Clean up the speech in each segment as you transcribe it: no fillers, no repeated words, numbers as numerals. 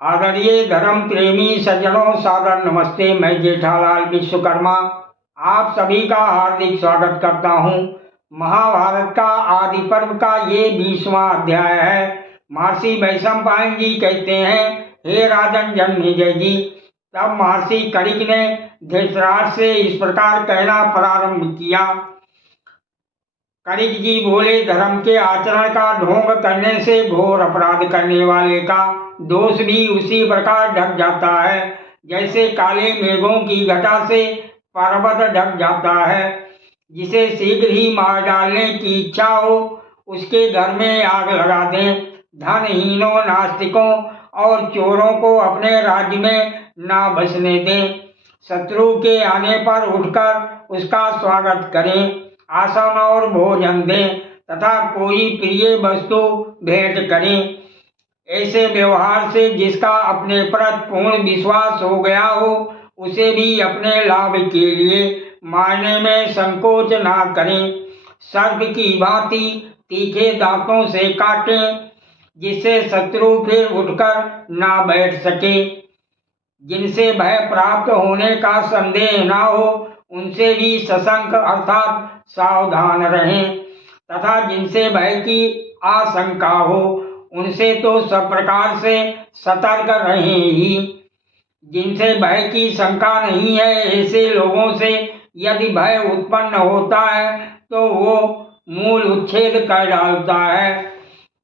आदरणीय धर्म प्रेमी सज्जनों, सादर नमस्ते। मैं जेठालाल विश्वकर्मा आप सभी का हार्दिक स्वागत करता हूं। महाभारत का आदि पर्व का ये 20वां अध्याय है। महर्षि वैशंपायन जी कहते हैं, हे राजन जन्मेजय जी। तब महर्षि कणिक ने धृतराष्ट्र से इस प्रकार कहना प्रारंभ किया। कणिक जी बोले, धर्म के आचरण का ढोंग करने से घोर अपराध करने वाले का दोष भी उसी प्रकार ढक जाता है, जैसे काले मेघों की घटा से पर्वत ढक जाता है। जिसे शीघ्र ही मार डालने की इच्छा हो, उसके घर में आग लगा दें। धनहीनों, नास्तिकों और चोरों को अपने राज्य में ना बसने दें। शत्रु के आने पर उठकर उसका स्वागत करें, आसन और भोजन दें तथा कोई प्रिय वस्तु भेंट करें। ऐसे व्यवहार से जिसका अपने प्रति पूर्ण विश्वास हो गया हो, उसे भी अपने लाभ के लिए मारने में संकोच ना करें। सर्प की भांति तीखे दांतों से काटें, जिससे शत्रु फिर उठकर ना बैठ सके। जिनसे भय प्राप्त होने का संदेह ना हो, उनसे भी सशंक अर्थात सावधान रहें, तथा जिनसे भय की आशंका हो, उनसे तो सब प्रकार से सतर्क रहें ही। जिनसे भय की शंका नहीं है, ऐसे लोगों से यदि भय उत्पन्न होता है तो वो मूल उच्छेद कर डालता है।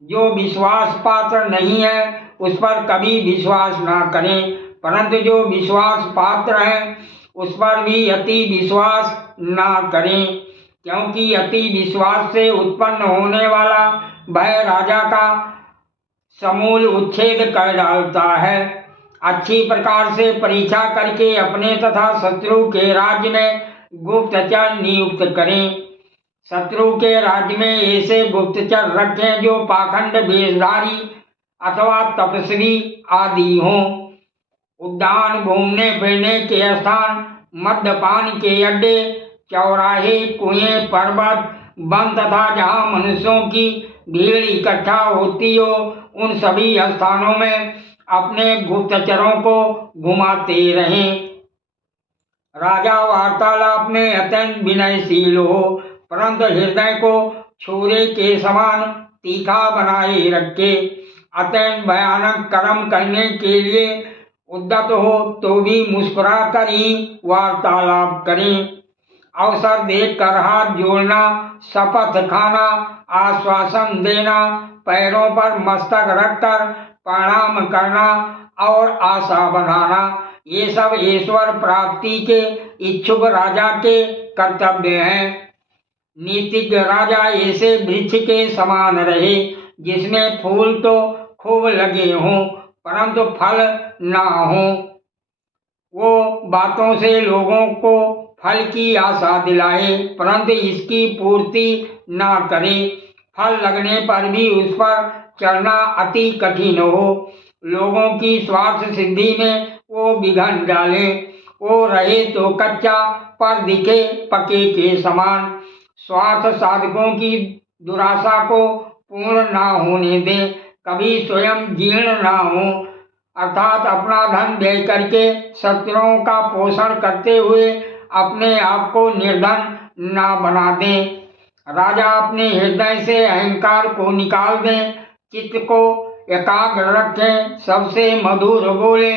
जो विश्वास पात्र नहीं है, उस पर कभी विश्वास ना करें, परंतु जो विश्वास पात्र है, उस पर भी अति विश्वास ना करें, क्योंकि अति विश्वास से उत्पन्न होने वाला भय राजा का समूल उच्छेद कर डालता है। अच्छी प्रकार से परीक्षा करके अपने तथा शत्रु के राज्य में गुप्तचर नियुक्त करें। शत्रु के राज्य में ऐसे गुप्तचर रखें जो पाखंड, वेशधारी अथवा तपस्वी आदि हों। उद्यान, घूमने फिरने के स्थान, मद्यपान के अड्डे, चौराहे, कुएं, पर्वत, वन तथा जहाँ मनुष्यों की भीड़ इकट्ठा होती हो, उन सभी स्थानों में अपने गुप्तचरों को घुमाते रहें। राजा वार्तालाप में अत्यंत विनयशील हो, परंतु हृदय को छुरे के समान तीखा बनाए रखे। अत्यंत भयानक कर्म करने के लिए उद्यत हो तो भी मुस्कुरा कर ही वार्तालाप करें। अवसर देखकर हाथ जोड़ना, शपथ खाना, आश्वासन देना, पैरों पर मस्तक रखकर प्रणाम करना और आशा बनाना, ये सब ईश्वर प्राप्ति के इच्छुक राजा के कर्तव्य हैं। नीतिज्ञ राजा ऐसे वृक्ष के समान रहे, जिसमें फूल तो खूब लगे हों परंतु फल ना हो। वो बातों से लोगों को फल की आशा दिलाए, परंतु इसकी पूर्ति ना करे। फल लगने पर भी उस पर चढ़ना अति कठिन हो। लोगों की स्वार्थ सिद्धि में वो विघन डाले। वो रहे तो कच्चा, पर दिखे पके के समान। स्वार्थ साधकों की दुराशा को पूर्ण ना होने दें, कभी स्वयं जीर्ण ना हो, अर्थात अपना धन व्यय करके शत्रुओं का पोषण करते हुए अपने आप को निर्धन ना बना दें। राजा अपने हृदय से अहंकार को निकाल दें, चित्त को एकाग्र रखें, सबसे मधुर बोले,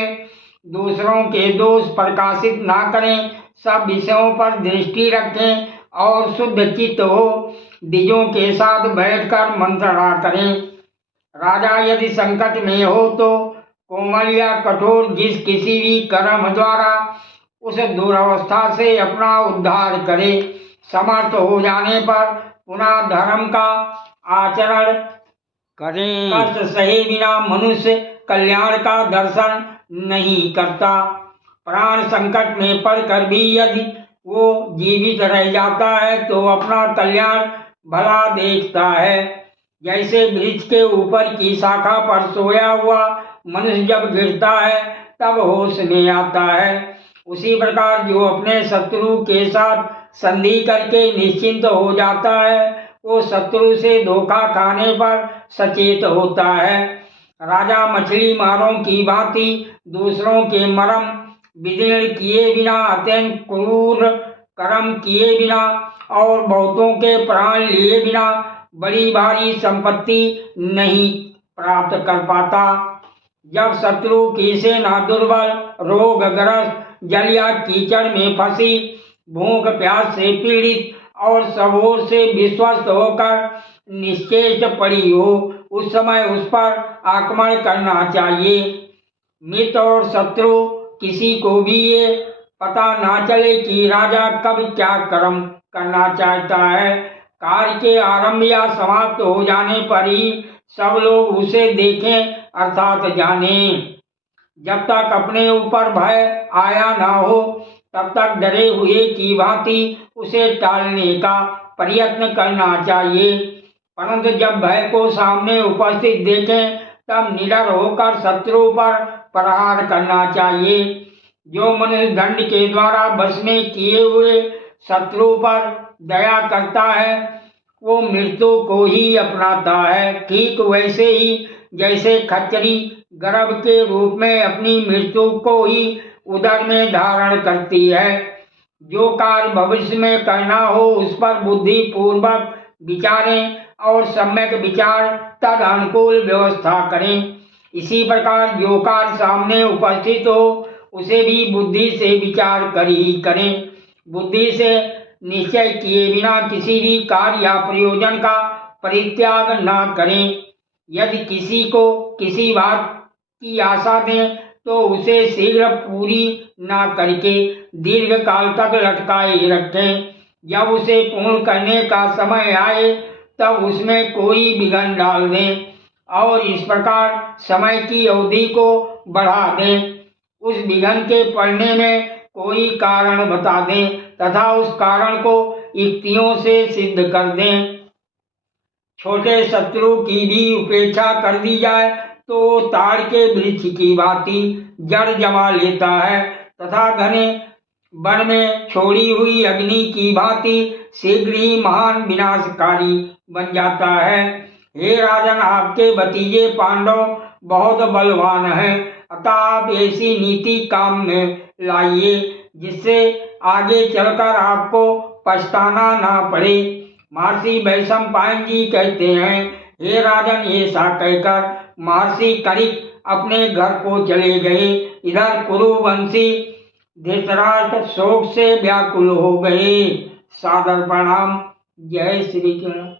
दूसरों के दोष प्रकाशित ना करें, सब विषयों पर दृष्टि रखें और शुद्ध चित्त हो, द्विजों के साथ बैठकर मंत्रणा करें। राजा यदि संकट में हो तो कोमल या कठोर जिस किसी भी कर्म द्वारा उस दुरावस्था से अपना उद्धार करे। समर्थ हो जाने पर पुनः धर्म का आचरण करें। कष्ट सहे बिना मनुष्य कल्याण का दर्शन नहीं करता। प्राण संकट में पड़कर भी यदि वो जीवित रह जाता है तो अपना कल्याण भला देखता है। जैसे वृक्ष के ऊपर की शाखा पर सोया हुआ मनुष्य जब गिरता है तब होश में आता है, उसी प्रकार जो अपने शत्रु के साथ संधि करके निश्चिंत हो जाता है, वो शत्रु से धोखा खाने पर सचेत होता है। राजा मछली मारों की भांति दूसरों के मरम विदीर्ण किए बिना, अत्यंत क्रूर कर्म किए बिना और बहुतों के प्राण लिए बिना बड़ी भारी संपत्ति नहीं प्राप्त कर पाता। जब शत्रु की सेना दुर्बल, रोगग्रस्त, जल या कीचड़ में फंसी, भूख प्यास से पीड़ित और सब ओर से विश्वस्त होकर निश्चेष्ट पड़ी हो, उस समय उस पर आक्रमण करना चाहिए। मित्र और शत्रु किसी को भी ये पता ना चले कि राजा कब क्या कर्म करना चाहता है। कार्य के आरंभ या समाप्त हो जाने पर ही सब लोग उसे देखें अर्थात जानें। जब तक अपने ऊपर भय आया ना हो तब तक डरे हुए की भांति उसे टालने का प्रयत्न करना चाहिए, परंतु जब भय को सामने उपस्थित देखें तब निडर होकर शत्रु पर प्रहार करना चाहिए। जो मनुष्य दंड के द्वारा वश में किए हुए शत्रु पर दया करता है वो मृत्यु को ही अपनाता है। ठीक वैसे ही जैसे खच्चरी गर्भ के रूप में अपनी मृत्यु को ही उदर में धारण करती है। जो कार्य भविष्य में करना हो उस पर बुद्धि पूर्वक विचारें और सम्यक विचार तद अनुकूल व्यवस्था करें। इसी प्रकार जो कार्य सामने उपस्थित हो उसे भी बुद्धि से विचार कर ही करें। बुद्धि से निश्चय किए बिना किसी भी कार्य या प्रयोजन का परित्याग न करें। यदि किसी को किसी बात की आशा दें तो उसे शीघ्र पूरी न करके दीर्घ काल तक लटकाए रखें। जब उसे पूर्ण करने का समय आए तब उसमें कोई विघ्न डाल दें और इस प्रकार समय की अवधि को बढ़ा दें। उस विघ्न के पड़ने में कोई कारण बता दें तथा उस कारण को युक्तियों से सिद्ध कर दें। छोटे शत्रु की भी उपेक्षा कर दी जाए तो ताड़ के वृक्ष की भांति जड़ जमा लेता है तथा घने वन में छोड़ी हुई अग्नि की भांति शीघ्र ही महान विनाशकारी बन जाता है। हे राजन, आपके भतीजे पांडव बहुत बलवान हैं, अतः आप ऐसी नीति काम में लाइए जिससे आगे चलकर आपको पछताना ना पड़े। महर्षि वैशंपायन जी कहते हैं, हे राजन, ऐसा कहकर महर्षि करिक अपने घर को चले गए। इधर कुरुवंशी धृतराष्ट्र शोक से व्याकुल हो गए। सादर प्रणाम। जय श्री कृष्ण।